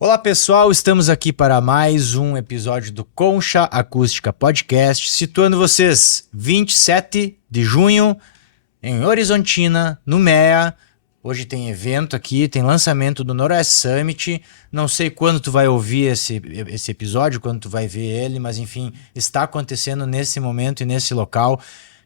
Olá pessoal, estamos aqui para mais um episódio do Concha Acústica Podcast, situando vocês 27 de junho em Horizontina, no MEA. Hoje tem evento aqui, tem lançamento do Noroeste Summit. Não sei quando tu vai ouvir esse episódio, quando tu vai ver ele, mas enfim, está acontecendo nesse momento e nesse local.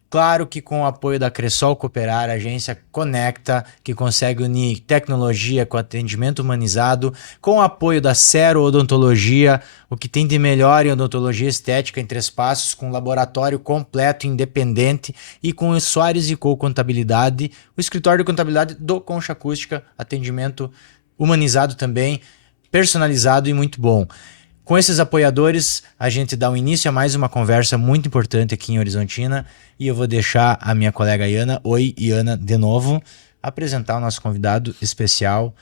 Claro que com o apoio da Cressol Cooperar, a agência Conecta, que consegue unir tecnologia com atendimento humanizado, com o apoio da Cero Odontologia, o que tem de melhor em odontologia estética em Três Passos, com laboratório completo, independente, e com o Soares & Co Contabilidade, o escritório de contabilidade do Concha Acústica, atendimento humanizado também, personalizado e muito bom. Com esses apoiadores, a gente dá um início a mais uma conversa muito importante aqui em Horizontina e eu vou deixar a minha colega Iana, oi Iana, de novo, apresentar o nosso convidado especial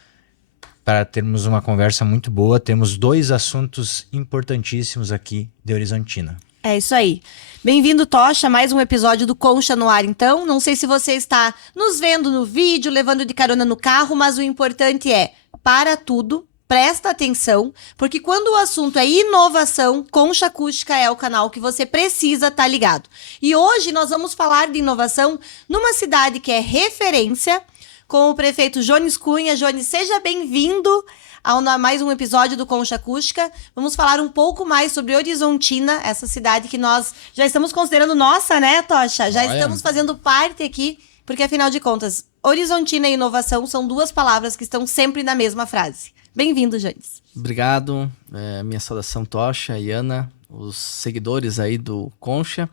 para termos uma conversa muito boa. Temos dois assuntos importantíssimos aqui de Horizontina. É isso aí. Bem-vindo, Tocha, a mais um episódio do Concha no ar, então. Não sei se você está nos vendo no vídeo, levando de carona no carro, mas o importante é, para tudo, presta atenção, porque quando o assunto é inovação, Concha Acústica é o canal que você precisa estar ligado. E hoje nós vamos falar de inovação numa cidade que é referência, com o prefeito Jones Cunha. Jones, seja bem-vindo a mais um episódio do Concha Acústica. Vamos falar um pouco mais sobre Horizontina, essa cidade que nós já estamos considerando nossa, né, Tocha? Já estamos fazendo parte aqui, porque afinal de contas, Horizontina e inovação são duas palavras que estão sempre na mesma frase. Bem-vindo, Jones. Obrigado. Minha saudação, Tocha, Iana, os seguidores aí do Concha.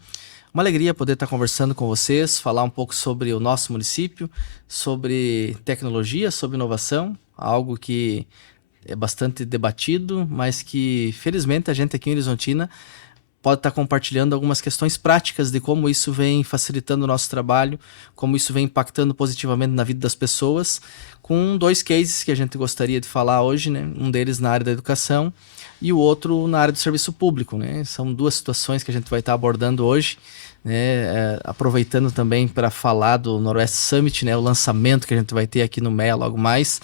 Uma alegria poder estar conversando com vocês, falar um pouco sobre o nosso município, sobre tecnologia, sobre inovação, algo que é bastante debatido, mas que, felizmente, a gente aqui em Horizontina pode estar compartilhando algumas questões práticas de como isso vem facilitando o nosso trabalho, como isso vem impactando positivamente na vida das pessoas, com dois cases que a gente gostaria de falar hoje, né? Um deles na área da educação e o outro na área do serviço público, né? São duas situações que a gente vai estar abordando hoje, né? Aproveitando também para falar do Noroeste Summit, né? O lançamento que a gente vai ter aqui no MEA logo mais.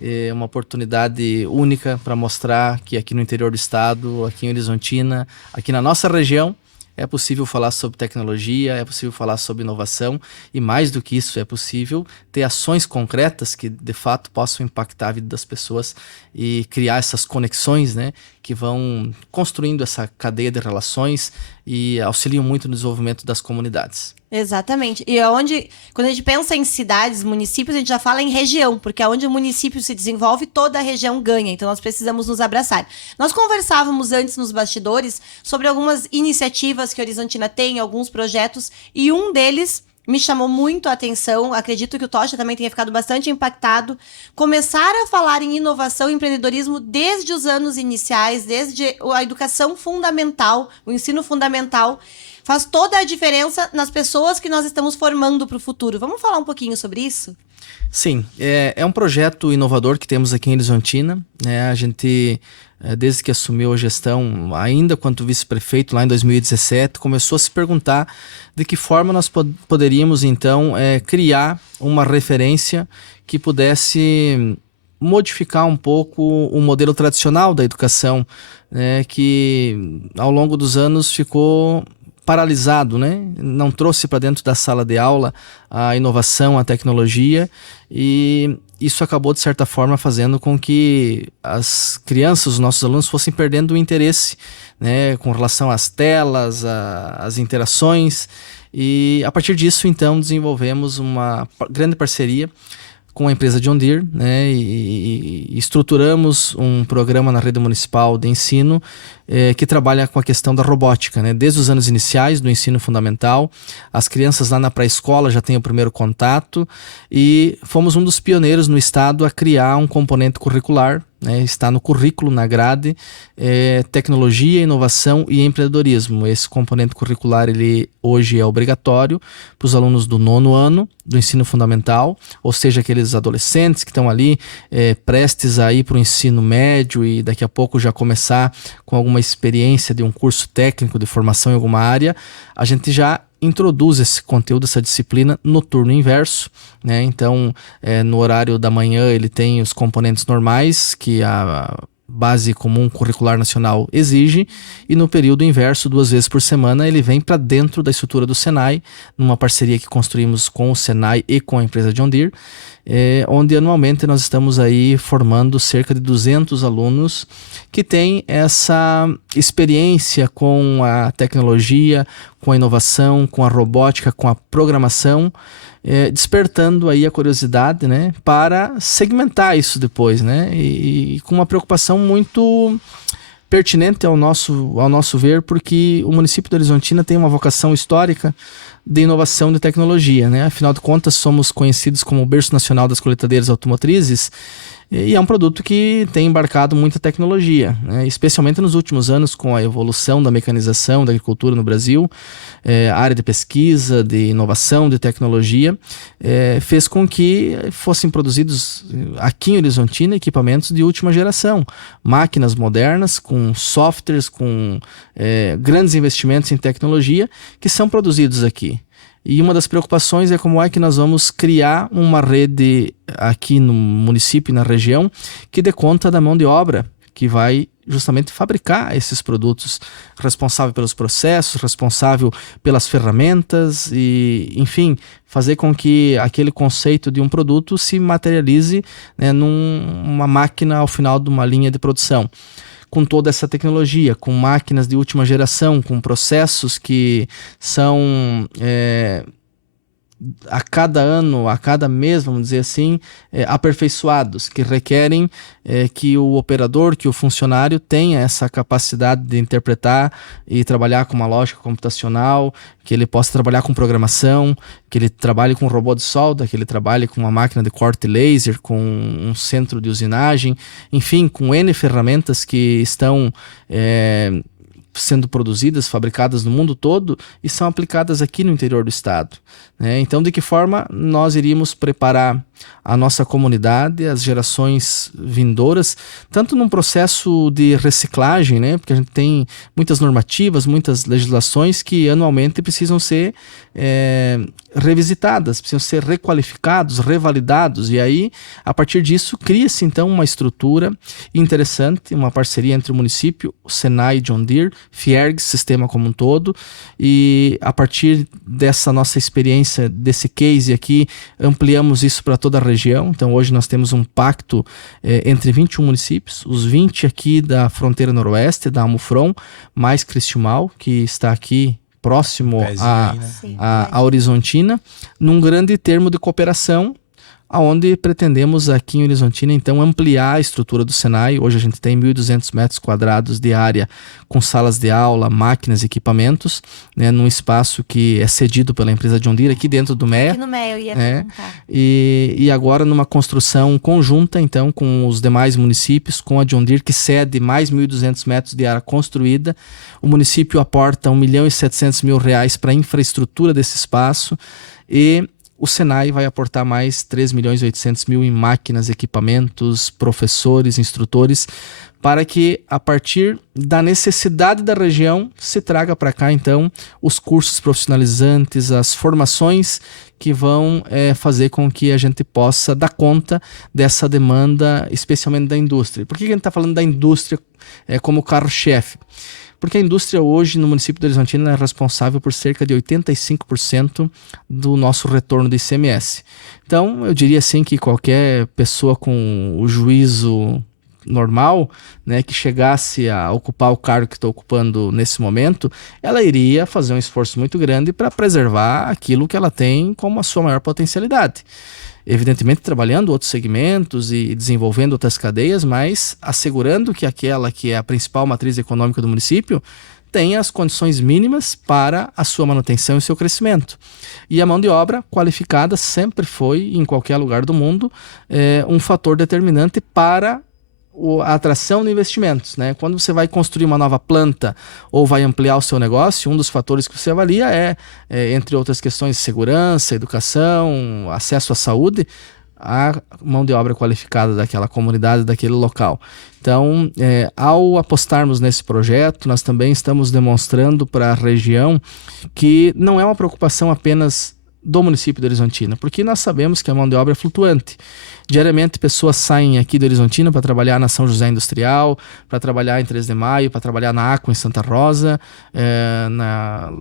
É uma oportunidade única para mostrar que aqui no interior do estado, aqui em Horizontina, aqui na nossa região, é possível falar sobre tecnologia, é possível falar sobre inovação e, mais do que isso, é possível ter ações concretas que, de fato, possam impactar a vida das pessoas e criar essas conexões, né, que vão construindo essa cadeia de relações e auxiliam muito no desenvolvimento das comunidades. Exatamente. E quando a gente pensa em cidades, municípios, a gente já fala em região, porque onde o município se desenvolve, toda a região ganha. Então, nós precisamos nos abraçar. Nós conversávamos antes nos bastidores sobre algumas iniciativas que a Horizontina tem, alguns projetos, e um deles me chamou muito a atenção. Acredito que o Tocha também tenha ficado bastante impactado. Começar a falar em inovação e empreendedorismo desde os anos iniciais, desde a educação fundamental, o ensino fundamental, faz toda a diferença nas pessoas que nós estamos formando para o futuro. Vamos falar um pouquinho sobre isso? Sim, é um projeto inovador que temos aqui em Horizontina, né? A gente, desde que assumiu a gestão, ainda quanto vice-prefeito lá em 2017, começou a se perguntar de que forma nós poderíamos então criar uma referência que pudesse modificar um pouco o modelo tradicional da educação, né? Que ao longo dos anos ficou paralisado, né? Não trouxe para dentro da sala de aula a inovação, a tecnologia, e isso acabou, de certa forma, fazendo com que as crianças, os nossos alunos, fossem perdendo o interesse, né, com relação às telas, às interações, e a partir disso, então, desenvolvemos uma grande parceria com a empresa John Deere, né, e estruturamos um programa na rede municipal de ensino que trabalha com a questão da robótica, né, desde os anos iniciais do ensino fundamental. As crianças lá na pré-escola já têm o primeiro contato e fomos um dos pioneiros no estado a criar um componente curricular, né, está no currículo, na grade, tecnologia, inovação e empreendedorismo. Esse componente curricular, ele hoje é obrigatório para os alunos do 9º ano do ensino fundamental, ou seja, aqueles adolescentes que estão ali prestes a ir para o ensino médio e daqui a pouco já começar com alguma experiência de um curso técnico de formação em alguma área. A gente já introduz esse conteúdo, essa disciplina no turno inverso, né? Então, no horário da manhã ele tem os componentes normais que base comum curricular nacional exige, e no período inverso, 2 vezes por semana, ele vem para dentro da estrutura do Senai, numa parceria que construímos com o Senai e com a empresa John Deere, onde anualmente nós estamos aí formando cerca de 200 alunos que têm essa experiência com a tecnologia, com a inovação, com a robótica, com a programação, despertando aí a curiosidade, né, para segmentar isso depois, né, e com uma preocupação muito pertinente ao nosso ver, porque o município de Horizontina tem uma vocação histórica de inovação de tecnologia, né? Afinal de contas, somos conhecidos como o berço nacional das colheitadeiras automotrizes, e é um produto que tem embarcado muita tecnologia, né? Especialmente nos últimos anos, com a evolução da mecanização da agricultura no Brasil, a área de pesquisa, de inovação, de tecnologia, fez com que fossem produzidos aqui em Horizontina equipamentos de última geração, máquinas modernas, com softwares, com grandes investimentos em tecnologia, que são produzidos aqui. E uma das preocupações é como é que nós vamos criar uma rede aqui no município e na região que dê conta da mão de obra, que vai justamente fabricar esses produtos, responsável pelos processos, responsável pelas ferramentas e, enfim, fazer com que aquele conceito de um produto se materialize, né, numa máquina ao final de uma linha de produção. Com toda essa tecnologia, com máquinas de última geração, com processos que são a cada ano, a cada mês, vamos dizer assim, aperfeiçoados, que requerem que o operador, que o funcionário tenha essa capacidade de interpretar e trabalhar com uma lógica computacional, que ele possa trabalhar com programação, que ele trabalhe com robô de solda, que ele trabalhe com uma máquina de corte laser, com um centro de usinagem, enfim, com N ferramentas que estão sendo produzidas, fabricadas no mundo todo e são aplicadas aqui no interior do estado, né? Então, de que forma nós iríamos preparar a nossa comunidade, as gerações vindouras, tanto num processo de reciclagem, né? Porque a gente tem muitas normativas, muitas legislações que anualmente precisam ser revisitadas, precisam ser requalificados, revalidados, e aí, a partir disso, cria-se então uma estrutura interessante, uma parceria entre o município, o Senai, John Deere, Fiergs, sistema como um todo, e a partir dessa nossa experiência, desse case aqui, ampliamos isso para toda a região. Então hoje nós temos um pacto entre 21 municípios, os 20 aqui da fronteira noroeste, da Amufron, mais Cristiumal, que está aqui próximo à Horizontina, num grande termo de cooperação, aonde pretendemos aqui em Horizontina, então, ampliar a estrutura do Senai. Hoje a gente tem 1.200 metros quadrados de área com salas de aula, máquinas, equipamentos, né, num espaço que é cedido pela empresa John Deere aqui dentro do MEA. Aqui no MEA, eu ia perguntar. E agora numa construção conjunta, então, com os demais municípios, com a John Deere, que cede mais 1.200 metros de área construída. O município aporta R$1.700.000 para a infraestrutura desse espaço e o Senai vai aportar mais 3.800.000 em máquinas, equipamentos, professores, instrutores, para que, a partir da necessidade da região, se traga para cá, então, os cursos profissionalizantes, as formações que vão fazer com que a gente possa dar conta dessa demanda, especialmente da indústria. Por que a gente está falando da indústria como carro-chefe? Porque a indústria hoje no município de Horizontina é responsável por cerca de 85% do nosso retorno do ICMS. Então, eu diria assim que qualquer pessoa com o juízo normal, né, que chegasse a ocupar o cargo que estou ocupando nesse momento, ela iria fazer um esforço muito grande para preservar aquilo que ela tem como a sua maior potencialidade. Evidentemente trabalhando outros segmentos e desenvolvendo outras cadeias, mas assegurando que aquela que é a principal matriz econômica do município tenha as condições mínimas para a sua manutenção e seu crescimento. E a mão de obra qualificada sempre foi, em qualquer lugar do mundo, um fator determinante para a atração de investimentos, né? Quando você vai construir uma nova planta ou vai ampliar o seu negócio, um dos fatores que você avalia entre outras questões, segurança, educação, acesso à saúde, a mão de obra qualificada daquela comunidade, daquele local. Então, ao apostarmos nesse projeto, nós também estamos demonstrando para a região que não é uma preocupação apenas do município de Horizontina, porque nós sabemos que a mão de obra é flutuante. Diariamente pessoas saem aqui de Horizontina para trabalhar na São José Industrial, para trabalhar em 3 de Maio, para trabalhar na Aqua em Santa Rosa, na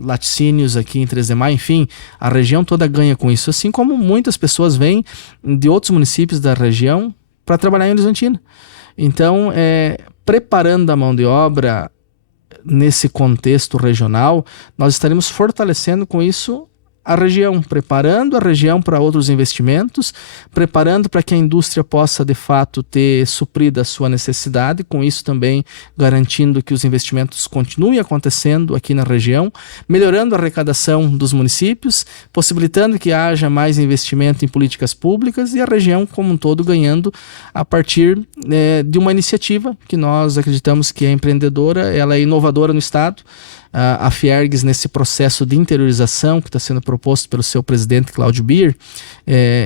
Laticínios aqui em 3 de Maio, enfim, a região toda ganha com isso, assim como muitas pessoas vêm de outros municípios da região para trabalhar em Horizontina. Então, preparando a mão de obra nesse contexto regional, nós estaremos fortalecendo com isso a região, preparando a região para outros investimentos, preparando para que a indústria possa, de fato, ter suprida a sua necessidade, com isso também garantindo que os investimentos continuem acontecendo aqui na região, melhorando a arrecadação dos municípios, possibilitando que haja mais investimento em políticas públicas e a região como um todo ganhando a partir de uma iniciativa que nós acreditamos que é empreendedora, ela é inovadora no Estado. A Fiergs, nesse processo de interiorização que está sendo proposto pelo seu presidente Cláudio Bier,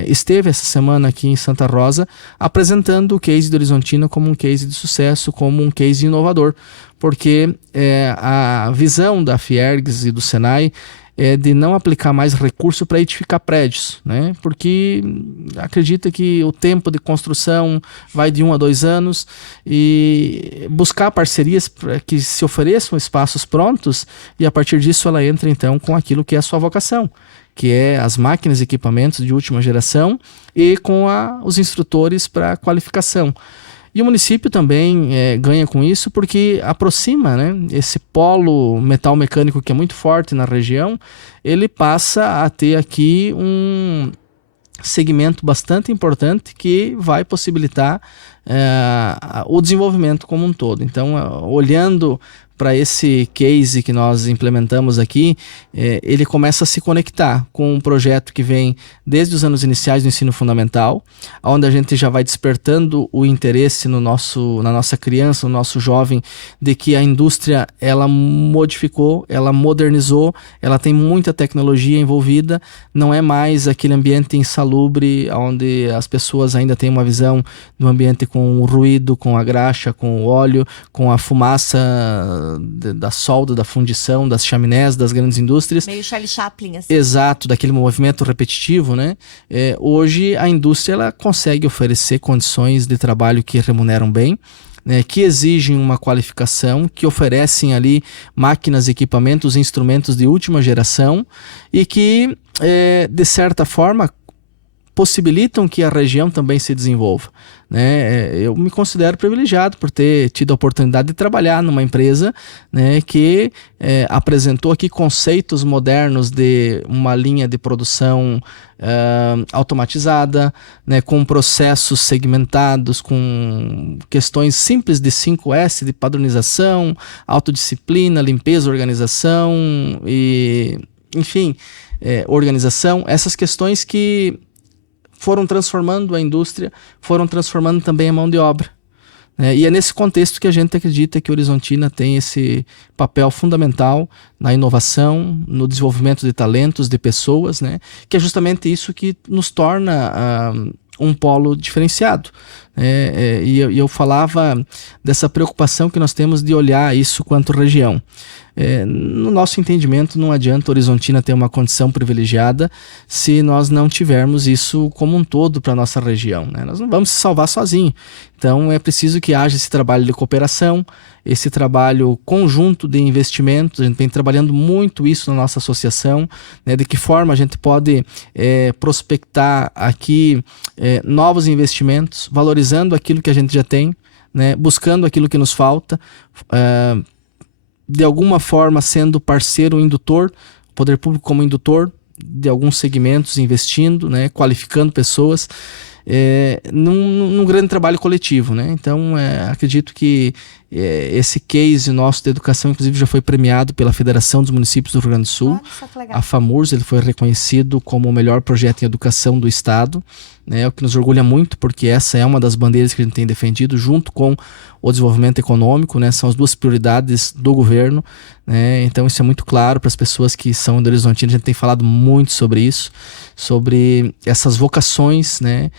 esteve essa semana aqui em Santa Rosa apresentando o case de Horizontina como um case de sucesso, como um case inovador, porque a visão da Fiergs e do Senai é de não aplicar mais recurso para edificar prédios, né? Porque acredita que o tempo de construção vai de 1 a 2 anos e buscar parcerias para que se ofereçam espaços prontos e a partir disso ela entra então com aquilo que é a sua vocação, que é as máquinas e equipamentos de última geração e com os instrutores para qualificação. E o município também ganha com isso porque aproxima, né, esse polo metal mecânico que é muito forte na região, ele passa a ter aqui um segmento bastante importante que vai possibilitar o desenvolvimento como um todo. Então, olhando para esse case que nós implementamos aqui, ele começa a se conectar com um projeto que vem desde os anos iniciais do ensino fundamental, onde a gente já vai despertando o interesse na nossa criança, no nosso jovem, de que a indústria ela modificou, ela modernizou, ela tem muita tecnologia envolvida, não é mais aquele ambiente insalubre, onde as pessoas ainda têm uma visão do ambiente com o ruído, com a graxa, com o óleo, com a fumaça da solda, da fundição, das chaminés, das grandes indústrias. Meio Charlie Chaplin, assim. Exato, daquele movimento repetitivo, né? Hoje a indústria ela consegue oferecer condições de trabalho que remuneram bem, né, que exigem uma qualificação, que oferecem ali máquinas, equipamentos, instrumentos de última geração e que, de certa forma, possibilitam que a região também se desenvolva, né? Eu me considero privilegiado por ter tido a oportunidade de trabalhar numa empresa, né, que apresentou aqui conceitos modernos de uma linha de produção automatizada, né, com processos segmentados, com questões simples de 5S, de padronização, autodisciplina, limpeza, organização e, enfim, organização, essas questões que foram transformando a indústria, foram transformando também a mão de obra, né? E é nesse contexto que a gente acredita que Horizontina tem esse papel fundamental na inovação, no desenvolvimento de talentos, de pessoas, né? Que é justamente isso que nos torna um polo diferenciado. E eu falava dessa preocupação que nós temos de olhar isso quanto região. No nosso entendimento, não adianta Horizontina ter uma condição privilegiada se nós não tivermos isso como um todo para a nossa região, né? Nós não vamos se salvar sozinhos. Então é preciso que haja esse trabalho de cooperação, esse trabalho conjunto de investimentos. A gente vem trabalhando muito isso na nossa associação, né? De que forma a gente pode prospectar aqui novos investimentos, valorizando aquilo que a gente já tem, né? Buscando aquilo que nos falta, de alguma forma sendo parceiro indutor, poder público como indutor de alguns segmentos, investindo, né, qualificando pessoas, num grande trabalho coletivo, né? Então, acredito que esse case nosso de educação, inclusive, já foi premiado pela Federação dos Municípios do Rio Grande do Sul. A FAMURS, ele foi reconhecido como o melhor projeto em educação do Estado, né? O que nos orgulha muito, porque essa é uma das bandeiras que a gente tem defendido, junto com o desenvolvimento econômico, né? São as duas prioridades do governo, né? Então isso é muito claro para as pessoas que são do Horizontina. A gente tem falado muito sobre isso, sobre essas vocações, né?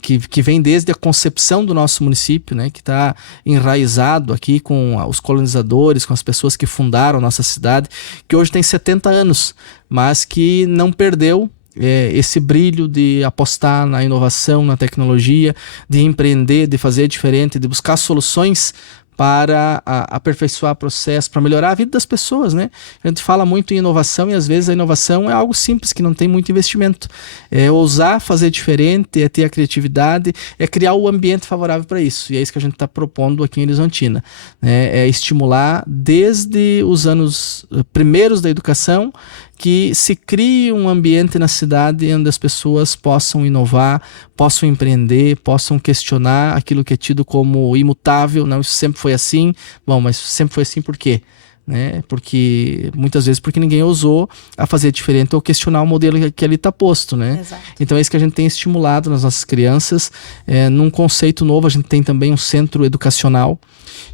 Que vem desde a concepção do nosso município, né? Que está enraizado aqui com os colonizadores, com as pessoas que fundaram a nossa cidade, que hoje tem 70 anos, mas que não perdeu esse brilho de apostar na inovação, na tecnologia, de empreender, de fazer diferente, de buscar soluções para aperfeiçoar o processo, para melhorar a vida das pessoas, né? A gente fala muito em inovação e às vezes a inovação é algo simples, que não tem muito investimento. É ousar fazer diferente, é ter a criatividade, é criar o ambiente favorável para isso. E é isso que a gente está propondo aqui em Horizontina, né? É estimular desde os anos primeiros da educação que se crie um ambiente na cidade onde as pessoas possam inovar, possam empreender, possam questionar aquilo que é tido como imutável. Não, isso sempre foi assim. Bom, mas sempre foi assim por quê? Né? Porque muitas vezes porque ninguém ousou a fazer diferente ou questionar o modelo que ali está posto, né? Exato. Então é isso que a gente tem estimulado nas nossas crianças. Num conceito novo, a gente tem também um centro educacional,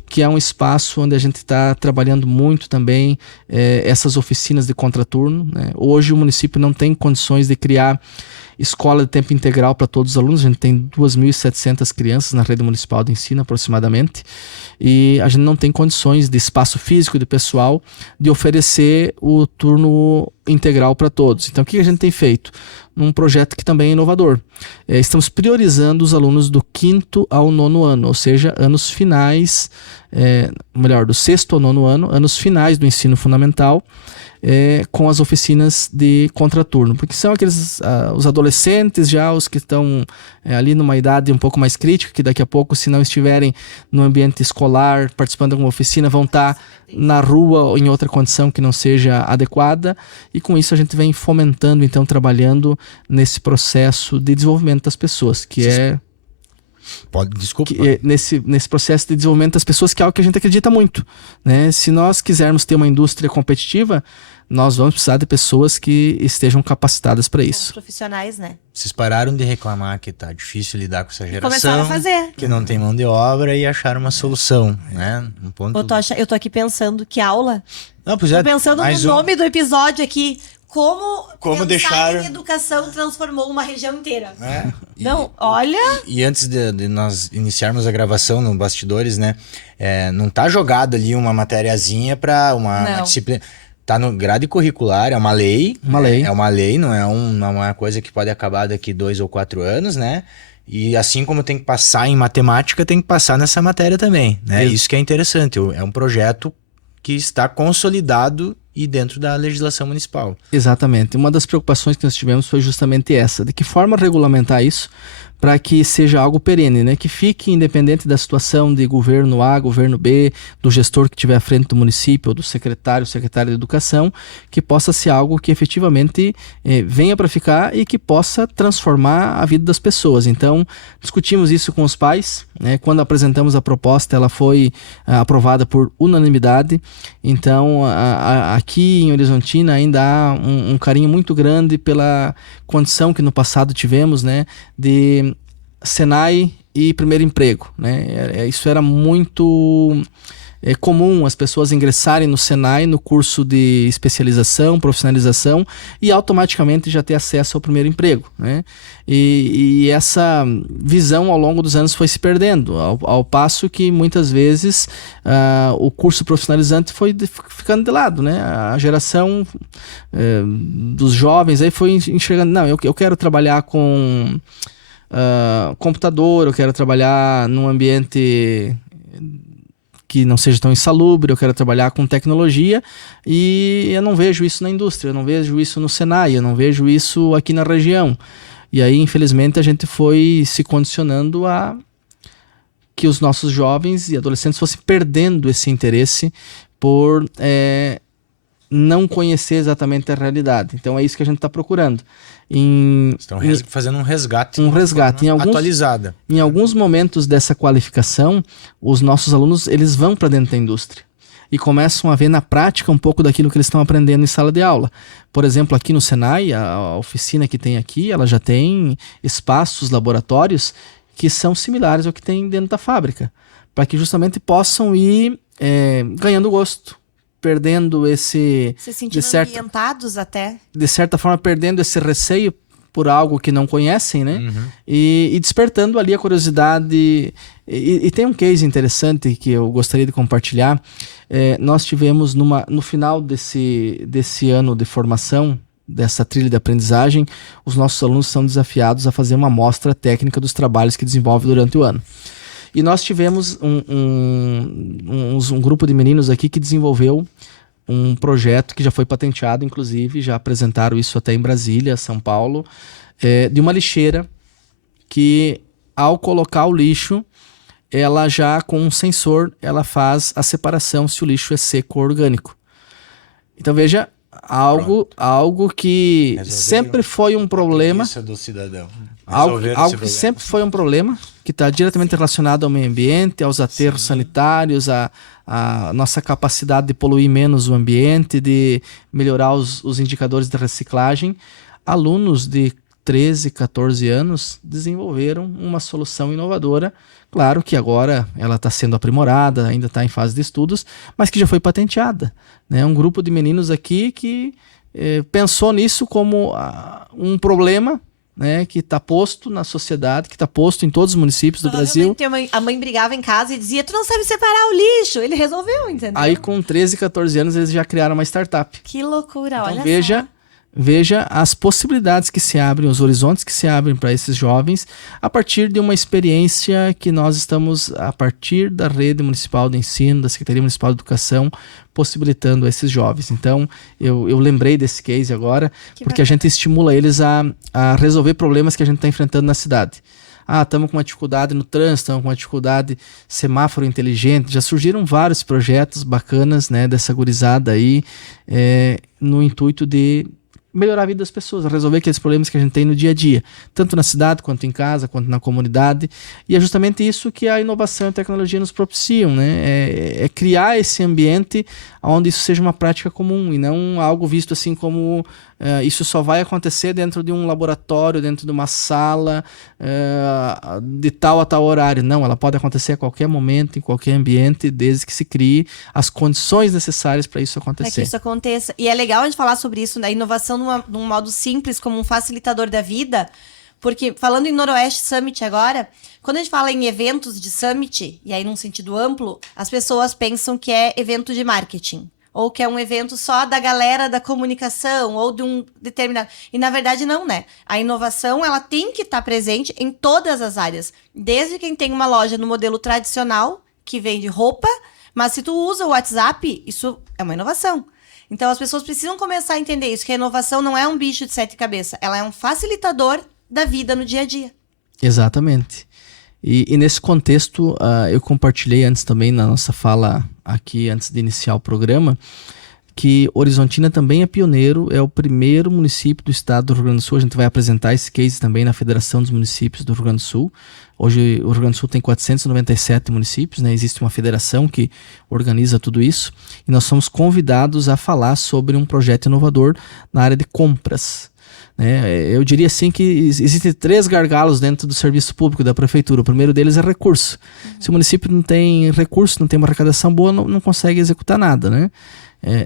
que é um espaço onde a gente está trabalhando muito também essas oficinas de contraturno, né? Hoje o município não tem condições de criar escola de tempo integral para todos os alunos. A gente tem 2.700 crianças na rede municipal de ensino aproximadamente, e a gente não tem condições de espaço físico, de pessoal, de oferecer o turno integral para todos. Então o que a gente tem feito? Num projeto que também é inovador. Estamos priorizando os alunos do 5º ao 9º ano, ou seja, anos finais, do 6º ao 9º ano, anos finais do ensino fundamental, com as oficinas de contraturno, porque são aqueles os adolescentes já, os que estão ali numa idade um pouco mais crítica, que daqui a pouco, se não estiverem no ambiente escolar, participando de alguma oficina, vão estar na rua ou em outra condição que não seja adequada, e com isso a gente vem fomentando, então, trabalhando nesse processo de desenvolvimento das pessoas, que é... Desculpa. Nesse processo de desenvolvimento das pessoas, que é algo que a gente acredita muito, né? Se nós quisermos ter uma indústria competitiva, nós vamos precisar de pessoas que estejam capacitadas para isso. Os profissionais, né? Vocês pararam de reclamar que tá difícil lidar com essa geração, começaram a fazer. que não tem mão de obra, e acharam uma solução, né? Um ponto... Ô, Tocha, eu tô aqui pensando que aula. Não, pois é, Tô pensando no nome do episódio aqui. Como pensar deixar em educação transformou uma região inteira. Não, olha... E antes de nós iniciarmos a gravação no Bastidores, né? Não tá jogado ali uma matériazinha para uma disciplina. Tá no grade curricular, é uma lei. Uma lei. É uma lei, não é uma coisa que pode acabar daqui 2 ou 4 anos, né? E assim como tem que passar em matemática, tem que passar nessa matéria também, né? Isso que é interessante. É um projeto que está consolidado e dentro da legislação municipal. Exatamente. Uma das preocupações que nós tivemos foi justamente essa, de que forma regulamentar isso para que seja algo perene, né? Que fique independente da situação de governo A, governo B, do gestor que estiver à frente do município, ou do secretário de educação, que possa ser algo que efetivamente venha para ficar e que possa transformar a vida das pessoas. Então, discutimos isso com os pais, né? Quando apresentamos a proposta, ela foi aprovada por unanimidade. Então, aqui em Horizontina ainda há um carinho muito grande pela condição que no passado tivemos, né? De Senai e primeiro emprego, né? Isso era muito comum, as pessoas ingressarem no Senai, no curso de especialização, profissionalização, e automaticamente já ter acesso ao primeiro emprego, né? E essa visão ao longo dos anos foi se perdendo, ao passo que muitas vezes o curso profissionalizante foi ficando de lado, né? A geração dos jovens aí foi enxergando, não, eu quero trabalhar com computador, eu quero trabalhar num ambiente que não seja tão insalubre, eu quero trabalhar com tecnologia, e eu não vejo isso na indústria, eu não vejo isso no Senai, eu não vejo isso aqui na região. E aí, infelizmente, a gente foi se condicionando a que os nossos jovens e adolescentes fossem perdendo esse interesse por não conhecer exatamente a realidade. Então é isso que a gente está procurando. Estão fazendo um resgate. Atualizada. Em alguns momentos dessa qualificação, os nossos alunos eles vão para dentro da indústria e começam a ver na prática um pouco daquilo que eles estão aprendendo em sala de aula. Por exemplo, aqui no Senai, a oficina que tem aqui, ela já tem espaços, laboratórios que são similares ao que tem dentro da fábrica, para que justamente possam ir ganhando gosto, perdendo esse... Se sentindo ambientados até. De certa forma, perdendo esse receio por algo que não conhecem, né? Uhum. E despertando ali a curiosidade. E tem um case interessante que eu gostaria de compartilhar. Nós tivemos no final desse ano de formação, dessa trilha de aprendizagem, os nossos alunos são desafiados a fazer uma amostra técnica dos trabalhos que desenvolvem durante o ano. E nós tivemos um grupo de meninos aqui que desenvolveu um projeto que já foi patenteado, inclusive, já apresentaram isso até em Brasília, São Paulo, de uma lixeira que, ao colocar o lixo, ela já, com um sensor, ela faz a separação se o lixo é seco ou orgânico. Então, veja, algo que sempre foi um problema. Isso é do cidadão. Algo que sempre foi um problema, que está diretamente relacionado ao meio ambiente, aos aterros sanitários, a nossa capacidade de poluir menos o ambiente, de melhorar os indicadores de reciclagem. Alunos de 13, 14 anos desenvolveram uma solução inovadora. Claro que agora ela está sendo aprimorada, ainda está em fase de estudos, mas que já foi patenteada, né? Um grupo de meninos aqui que pensou nisso como um problema, né, que está posto na sociedade, que está posto em todos os municípios do Brasil. A mãe brigava em casa e dizia, tu não sabe separar o lixo. Ele resolveu, entendeu? Aí com 13, 14 anos eles já criaram uma startup. Que loucura, então, olha veja, só. Veja as possibilidades que se abrem, os horizontes que se abrem para esses jovens a partir de uma experiência que nós estamos, a partir da rede municipal de ensino, da Secretaria Municipal de Educação, possibilitando a esses jovens. Então, eu lembrei desse case agora, porque a gente estimula eles a resolver problemas que a gente está enfrentando na cidade. Estamos com uma dificuldade no trânsito, estamos com uma dificuldade semáforo inteligente. Já surgiram vários projetos bacanas, né, dessa gurizada aí, no intuito de melhorar a vida das pessoas, resolver aqueles problemas que a gente tem no dia a dia, tanto na cidade, quanto em casa, quanto na comunidade. E é justamente isso que a inovação e a tecnologia nos propiciam, né? É criar esse ambiente onde isso seja uma prática comum e não algo visto assim como isso só vai acontecer dentro de um laboratório, dentro de uma sala, de tal a tal horário. Não, ela pode acontecer a qualquer momento, em qualquer ambiente, desde que se crie as condições necessárias para isso acontecer. Para que isso aconteça. E é legal a gente falar sobre isso, da inovação num modo simples, como um facilitador da vida, porque falando em Noroeste Summit agora, quando a gente fala em eventos de Summit, e aí num sentido amplo, as pessoas pensam que é evento de marketing. Ou que é um evento só da galera da comunicação, ou de um determinado... E na verdade não, né? A inovação, ela tem que estar presente em todas as áreas. Desde quem tem uma loja no modelo tradicional, que vende roupa, mas se tu usa o WhatsApp, isso é uma inovação. Então as pessoas precisam começar a entender isso, que a inovação não é um bicho de 7 cabeças, ela é um facilitador da vida no dia a dia. Exatamente. E nesse contexto, eu compartilhei antes também na nossa fala aqui, antes de iniciar o programa, que Horizontina também é pioneiro, é o primeiro município do estado do Rio Grande do Sul. A gente vai apresentar esse case também na Federação dos Municípios do Rio Grande do Sul. Hoje o Rio Grande do Sul tem 497 municípios, né? Existe uma federação que organiza tudo isso. E nós somos convidados a falar sobre um projeto inovador na área de compras. Eu diria assim que existem 3 gargalos dentro do serviço público da prefeitura. O primeiro deles é recurso. Se o município não tem recurso, não tem uma arrecadação boa, não consegue executar nada, né?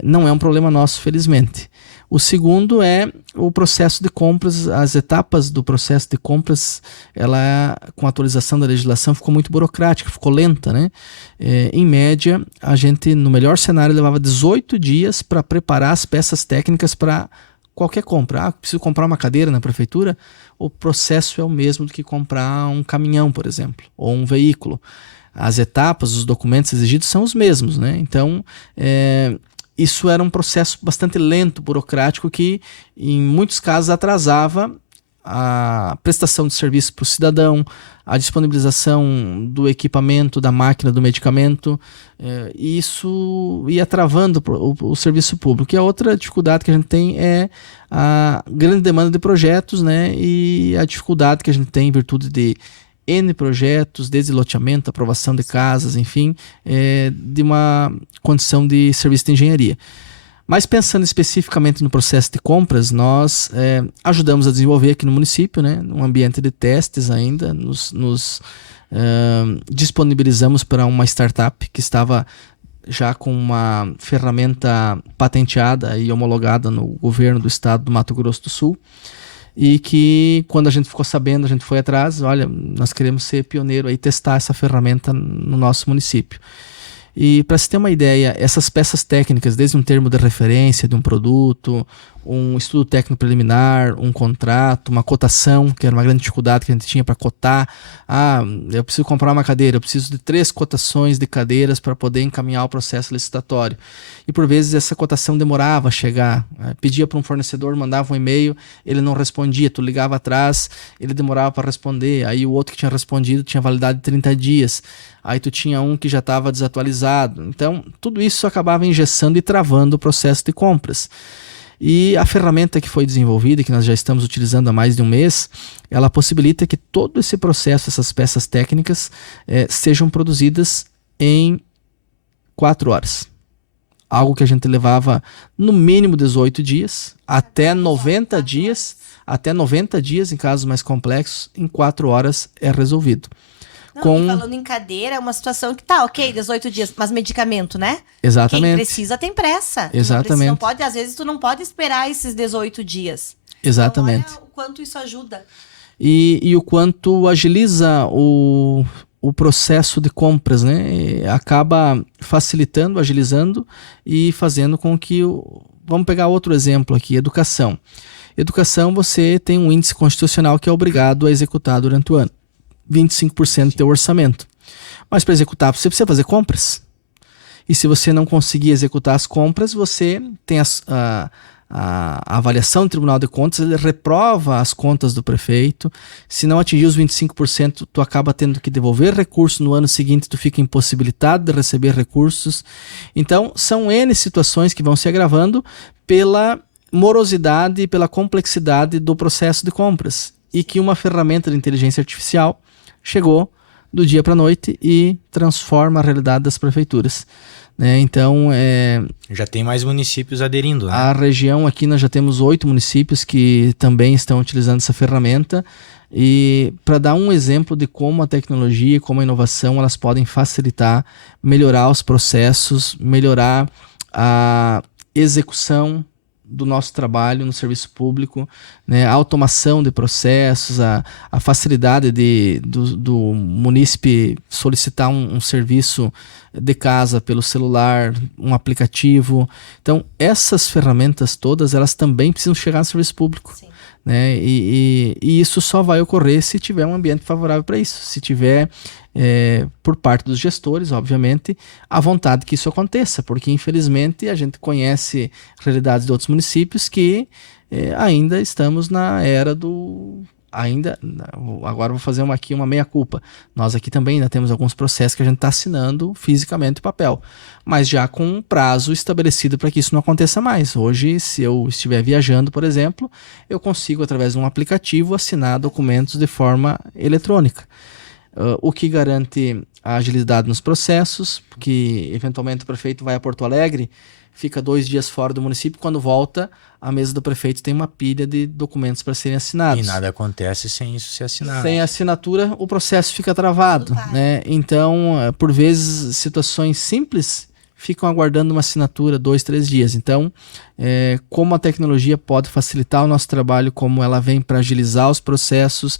Não é um problema nosso, felizmente. O segundo é o processo de compras. As etapas do processo de compras, ela, com a atualização da legislação, ficou muito burocrática, ficou lenta, né? Em média, a gente, no melhor cenário, levava 18 dias para preparar as peças técnicas para qualquer compra. Preciso comprar uma cadeira na prefeitura, o processo é o mesmo do que comprar um caminhão, por exemplo, ou um veículo. As etapas, os documentos exigidos são os mesmos, né? Então, isso era um processo bastante lento, burocrático, que em muitos casos atrasava a prestação de serviço para o cidadão, a disponibilização do equipamento, da máquina, do medicamento, e isso ia travando o serviço público. E a outra dificuldade que a gente tem é a grande demanda de projetos, né, e a dificuldade que a gente tem em virtude de N projetos, desde loteamento, aprovação de casas, enfim, de uma condição de serviço de engenharia. Mas pensando especificamente no processo de compras, nós ajudamos a desenvolver aqui no município, né, um ambiente de testes ainda, nos disponibilizamos para uma startup que estava já com uma ferramenta patenteada e homologada no governo do estado do Mato Grosso do Sul. e que quando a gente ficou sabendo, a gente foi atrás, olha, nós queremos ser pioneiro aí, testar essa ferramenta no nosso município. E para se ter uma ideia, essas peças técnicas, desde um termo de referência de um produto, um estudo técnico preliminar, um contrato, uma cotação, que era uma grande dificuldade que a gente tinha para cotar. Ah, eu preciso comprar uma cadeira, eu preciso de 3 cotações de cadeiras para poder encaminhar o processo licitatório. E por vezes essa cotação demorava a chegar. Pedia para um fornecedor, mandava um e-mail, ele não respondia, tu ligava atrás, ele demorava para responder. Aí o outro que tinha respondido tinha validade de 30 dias. Aí tu tinha um que já estava desatualizado. Então, tudo isso acabava engessando e travando o processo de compras. E a ferramenta que foi desenvolvida, que nós já estamos utilizando há mais de um mês, ela possibilita que todo esse processo, essas peças técnicas, sejam produzidas em 4 horas. Algo que a gente levava no mínimo 18 dias, até 90 dias, em casos mais complexos, em 4 horas é resolvido. Não, e falando em cadeira, é uma situação que tá, ok, 18 dias, mas medicamento, né? Exatamente. Quem precisa tem pressa. Exatamente. Não pode, às vezes tu não pode esperar esses 18 dias. Exatamente. Então, olha o quanto isso ajuda. E o quanto agiliza o processo de compras, né? E acaba facilitando, agilizando e fazendo com que... Vamos pegar outro exemplo aqui, educação. Educação, você tem um índice constitucional que é obrigado a executar durante o ano. 25% do teu orçamento. Mas para executar, você precisa fazer compras. E se você não conseguir executar as compras, você tem a avaliação do Tribunal de Contas, ele reprova as contas do prefeito. Se não atingir os 25%, tu acaba tendo que devolver recurso. No ano seguinte, tu fica impossibilitado de receber recursos. Então, são N situações que vão se agravando pela morosidade e pela complexidade do processo de compras. E que uma ferramenta de inteligência artificial chegou do dia para a noite e transforma a realidade das prefeituras. Né? Então, já tem mais municípios aderindo, né? A região aqui nós já temos 8 municípios que também estão utilizando essa ferramenta. E para dar um exemplo de como a tecnologia e como a inovação elas podem facilitar, melhorar os processos, melhorar a execução do nosso trabalho no serviço público, né? A automação de processos, a facilidade do munícipe solicitar um serviço de casa pelo celular, um aplicativo. Então, essas ferramentas todas, elas também precisam chegar no serviço público. Sim. Né? E isso só vai ocorrer se tiver um ambiente favorável para isso, se tiver por parte dos gestores, obviamente, a vontade que isso aconteça, porque infelizmente a gente conhece realidades de outros municípios que ainda estamos na era do... Agora vou fazer aqui uma meia-culpa. Nós aqui também ainda temos alguns processos que a gente está assinando fisicamente o papel, mas já com um prazo estabelecido para que isso não aconteça mais. Hoje, se eu estiver viajando, por exemplo, eu consigo, através de um aplicativo, assinar documentos de forma eletrônica. O que garante a agilidade nos processos, porque eventualmente o prefeito vai a Porto Alegre, fica 2 dias fora do município, quando volta, a mesa do prefeito tem uma pilha de documentos para serem assinados. E nada acontece sem isso ser assinado. Sem assinatura, o processo fica travado. Né? Então, por vezes, situações simples ficam aguardando uma assinatura 2, 3 dias. Então, como a tecnologia pode facilitar o nosso trabalho, como ela vem para agilizar os processos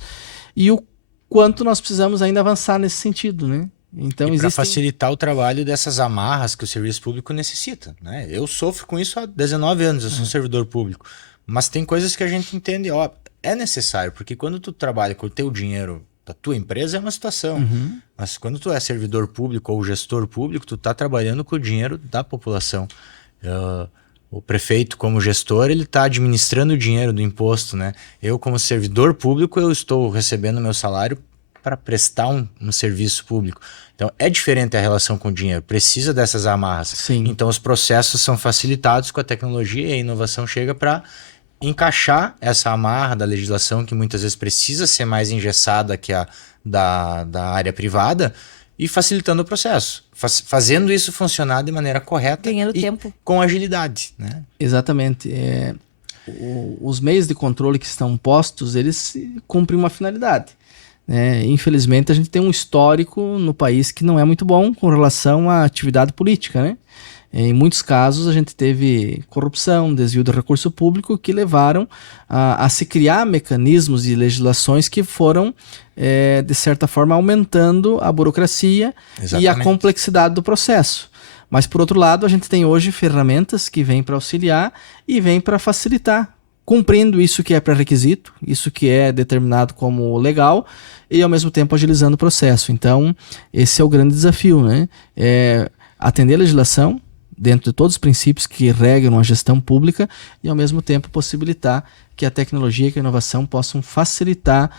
e o quanto nós precisamos ainda avançar nesse sentido, né? Então, para facilitar o trabalho dessas amarras que o serviço público necessita, né? Eu sofro com isso há 19 anos, eu sou servidor público. Mas tem coisas que a gente entende, é necessário, porque quando tu trabalha com o teu dinheiro da tua empresa é uma situação. Uhum. Mas quando tu é servidor público ou gestor público, tu tá trabalhando com o dinheiro da população. O prefeito, como gestor, ele está administrando o dinheiro do imposto, né? Eu, como servidor público, eu estou recebendo meu salário para prestar um serviço público. Então, é diferente a relação com o dinheiro, precisa dessas amarras. Sim. Então, os processos são facilitados com a tecnologia e a inovação chega para encaixar essa amarra da legislação que muitas vezes precisa ser mais engessada que a da área privada e facilitando o processo, fazendo isso funcionar de maneira correta ganhando e tempo com agilidade, né? Exatamente. Os meios de controle que estão postos, eles cumprem uma finalidade. Infelizmente, a gente tem um histórico no país que não é muito bom com relação à atividade política, né? Em muitos casos, a gente teve corrupção, desvio de recurso público, que levaram a se criar mecanismos e legislações que foram, de certa forma, aumentando a burocracia e a complexidade do processo. Mas, por outro lado, a gente tem hoje ferramentas que vêm para auxiliar e vêm para facilitar, cumprindo isso que é pré-requisito, isso que é determinado como legal, e ao mesmo tempo agilizando o processo. Então, esse é o grande desafio, né? Atender a legislação dentro de todos os princípios que regram a gestão pública e, ao mesmo tempo, possibilitar que a tecnologia e que a inovação possam facilitar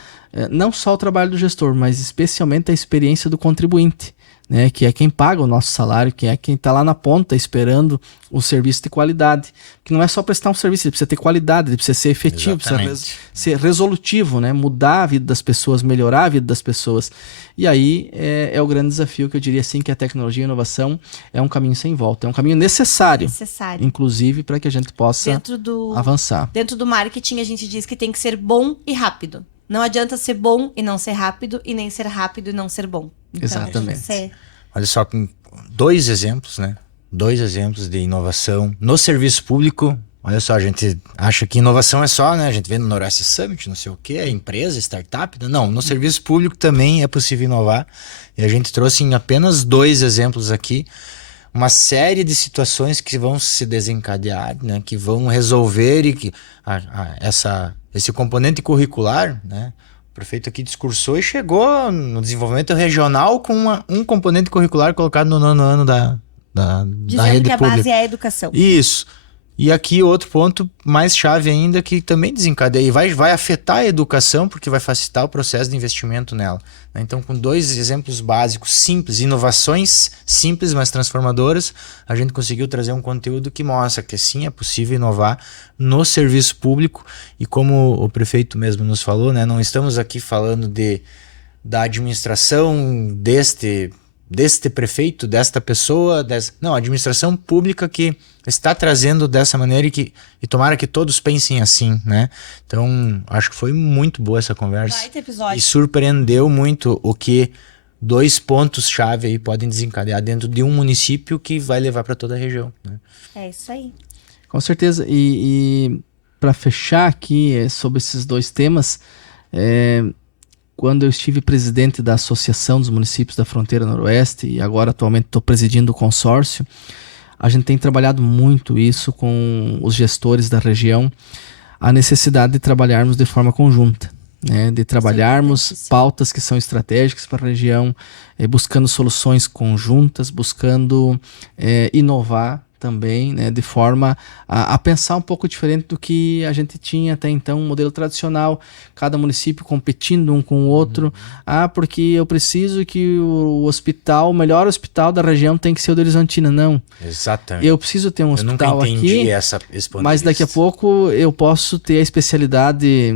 não só o trabalho do gestor, mas especialmente a experiência do contribuinte, né, que é quem paga o nosso salário, que é quem está lá na ponta esperando um serviço de qualidade. Que não é só prestar um serviço, ele precisa ter qualidade, ele precisa ser efetivo, precisa ser resolutivo, né, mudar a vida das pessoas, melhorar a vida das pessoas. E aí é o grande desafio, que eu diria assim, que a tecnologia e a inovação é um caminho sem volta, é um caminho necessário. Inclusive para que a gente possa avançar. Dentro do marketing, a gente diz que tem que ser bom e rápido. Não adianta ser bom e não ser rápido, e nem ser rápido e não ser bom. Então, exatamente. Olha só, com 2 exemplos, né? 2 exemplos de inovação no serviço público. Olha só, a gente acha que inovação é só, né? A gente vê no Noroeste Summit, não sei o quê, empresa, startup. Não, no serviço público também é possível inovar. E a gente trouxe em apenas 2 exemplos aqui uma série de situações que vão se desencadear, né? Que vão resolver e que esse componente curricular, né? O prefeito aqui discursou e chegou no desenvolvimento regional com um componente curricular colocado no 9º ano da rede que a pública. base é a educação. Isso. E aqui outro ponto mais chave ainda, que também desencadeia e vai afetar a educação, porque vai facilitar o processo de investimento nela. Então, com 2 exemplos básicos, simples, inovações simples, mas transformadoras, a gente conseguiu trazer um conteúdo que mostra que sim, é possível inovar no serviço público. E como o prefeito mesmo nos falou, né, não estamos aqui falando da administração deste prefeito, desta pessoa, não, a administração pública que está trazendo dessa maneira e tomara que todos pensem assim, né? Então, acho que foi muito boa essa conversa. Baita episódio. E surpreendeu muito o que 2 pontos-chave aí podem desencadear dentro de um município que vai levar para toda a região, né? É isso aí. Com certeza. E para fechar aqui sobre esses 2 temas, quando eu estive presidente da Associação dos Municípios da Fronteira Noroeste e agora atualmente estou presidindo o consórcio, a gente tem trabalhado muito isso com os gestores da região, a necessidade de trabalharmos de forma conjunta, né? De trabalharmos pautas que são estratégicas para a região, buscando soluções conjuntas, buscando inovar também, né, de forma a pensar um pouco diferente do que a gente tinha até então, um modelo tradicional, cada município competindo um com o outro. Porque eu preciso que o melhor hospital da região tem que ser o de Horizontina. Não. Exatamente. Eu preciso ter um hospital aqui, esse ponto mas daqui a pouco eu posso ter a especialidade,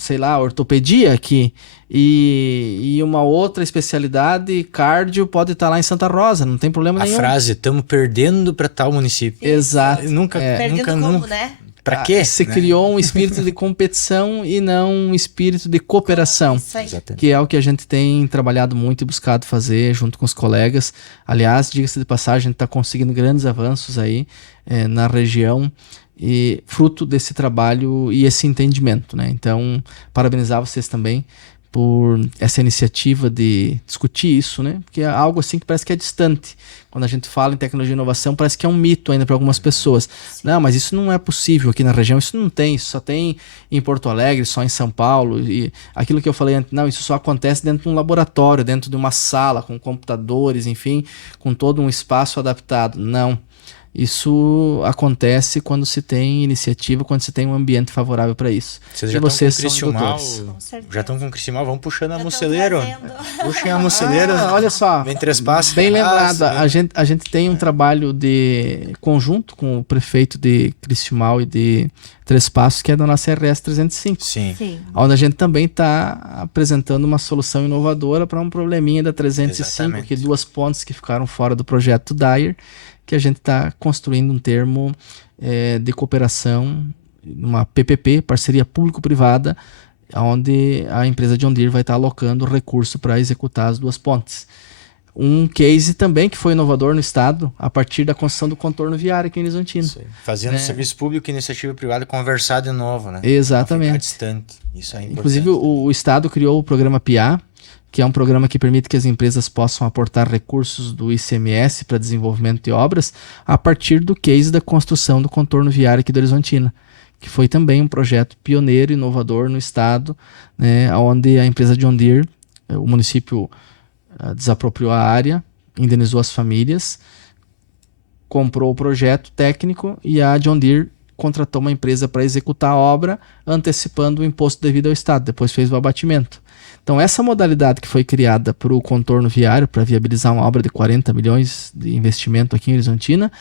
sei lá, ortopedia aqui, e uma outra especialidade, cardio, pode estar lá em Santa Rosa, não tem problema nenhum. A frase, estamos perdendo para tal município. Exato. Perdendo né? Para quê? Se criou um espírito de competição e não um espírito de cooperação, que é o que a gente tem trabalhado muito e buscado fazer junto com os colegas. Aliás, diga-se de passagem, a gente está conseguindo grandes avanços aí na região, e fruto desse trabalho e esse entendimento, né? Então, parabenizar vocês também por essa iniciativa de discutir isso, né? Porque é algo assim que parece que é distante. Quando a gente fala em tecnologia e inovação, parece que é um mito ainda para algumas pessoas. Não, mas isso não é possível aqui na região, isso não tem, isso só tem em Porto Alegre, só em São Paulo. E aquilo que eu falei antes, não, isso só acontece dentro de um laboratório, dentro de uma sala, com computadores, enfim, com todo um espaço adaptado. Não. Isso acontece quando se tem iniciativa, quando se tem um ambiente favorável para isso. Vocês já estão com o Criciúmal, já estão com o Criciúmal, vamos puxando a Moceleiro. Puxem a Moceleiro. Olha só, vem Três Passos. Bem lembrado, a gente tem um trabalho de conjunto com o prefeito de Criciúmal e de Três Passos, que é da nossa RS 305. Sim. Onde a gente também está apresentando uma solução inovadora para um probleminha da 305, Exatamente. que 2 pontes que ficaram fora do projeto Dyer, que a gente está construindo um termo de cooperação, uma PPP, parceria público-privada, onde a empresa John Deere vai estar alocando recurso para executar as 2 pontes. um case também que foi inovador no estado, a partir da construção do contorno viário aqui em Horizontina. Isso aí. Fazendo serviço público e iniciativa privada conversar de novo, né? Exatamente. Não ficar distante. Isso é importante. Inclusive, o estado criou o programa PIA, que é um programa que permite que as empresas possam aportar recursos do ICMS para desenvolvimento de obras a partir do case da construção do contorno viário aqui de Horizontina, que foi também um projeto pioneiro, inovador no estado, né, onde a empresa John Deere, o município desapropriou a área, indenizou as famílias, comprou o projeto técnico e a John Deere contratou uma empresa para executar a obra, antecipando o imposto devido ao estado, depois fez o abatimento. Então, essa modalidade que foi criada para o contorno viário, para viabilizar uma obra de 40 milhões de investimento aqui em Horizontina,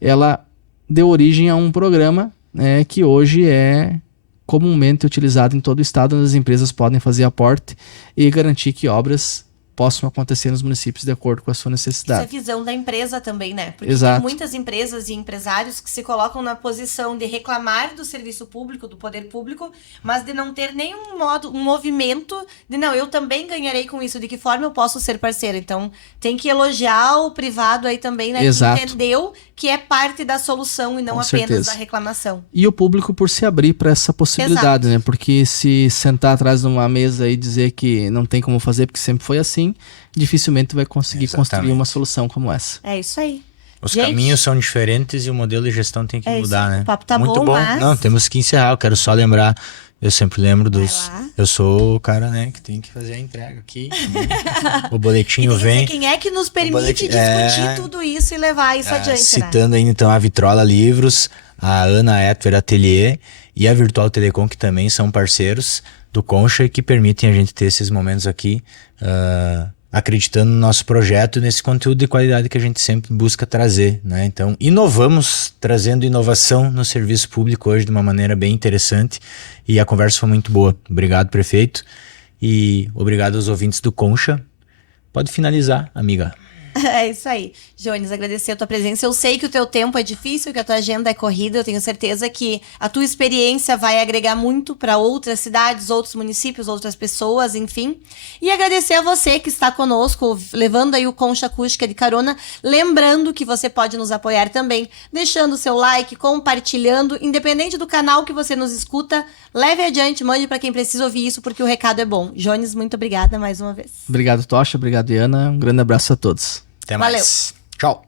ela deu origem a um programa, né, que hoje é comumente utilizado em todo o estado, onde as empresas podem fazer aporte e garantir que obras possam acontecer nos municípios de acordo com a sua necessidade. Isso é visão da empresa também, né? Porque Exato. tem muitas empresas e empresários que se colocam na posição de reclamar do serviço público, do poder público, mas de não ter nenhum um movimento de, não, eu também ganharei com isso, de que forma eu posso ser parceiro. Então, tem que elogiar o privado aí também, né? Exato. Que entendeu que é parte da solução e não Com apenas certeza. da reclamação. E o público por se abrir para essa possibilidade, né? Porque se sentar atrás de uma mesa e dizer que não tem como fazer porque sempre foi assim, dificilmente vai conseguir construir uma solução como essa. É isso aí. Os Gente, caminhos são diferentes e o modelo de gestão tem que é mudar, isso. né? O papo tá Muito bom, mas- Não, temos que encerrar. Eu quero só lembrar, eu sempre lembro dos... lá. Eu sou o cara, né, que tem que fazer a entrega aqui. O E boletinho tem que vem... dizer quem é que nos permite boletim- discutir tudo isso e levar isso adiante, né? Citando ainda então a Vitrola Livros, a Ana Etwer Atelier e a Virtual Telecom, que também são parceiros do Concha e que permitem a gente ter esses momentos aqui, acreditando no nosso projeto e nesse conteúdo de qualidade que a gente sempre busca trazer, né? Então, inovamos, trazendo inovação no serviço público hoje de uma maneira bem interessante e a conversa foi muito boa. Obrigado, prefeito, e obrigado aos ouvintes do Concha. Pode finalizar, amiga. É isso aí. Jones, agradecer a tua presença. Eu sei que o teu tempo é difícil, que a tua agenda é corrida. Eu tenho certeza que a tua experiência vai agregar muito para outras cidades, outros municípios, outras pessoas, enfim. E agradecer a você que está conosco, levando aí o Concha Acústica de carona. Lembrando que você pode nos apoiar também, deixando o seu like, compartilhando, independente do canal que você nos escuta. Leve adiante, mande para quem precisa ouvir isso, porque o recado é bom. Jones, muito obrigada mais uma vez. Obrigado, Tocha. Obrigado, Ana. Um grande abraço a todos. Até Valeu. mais. Tchau.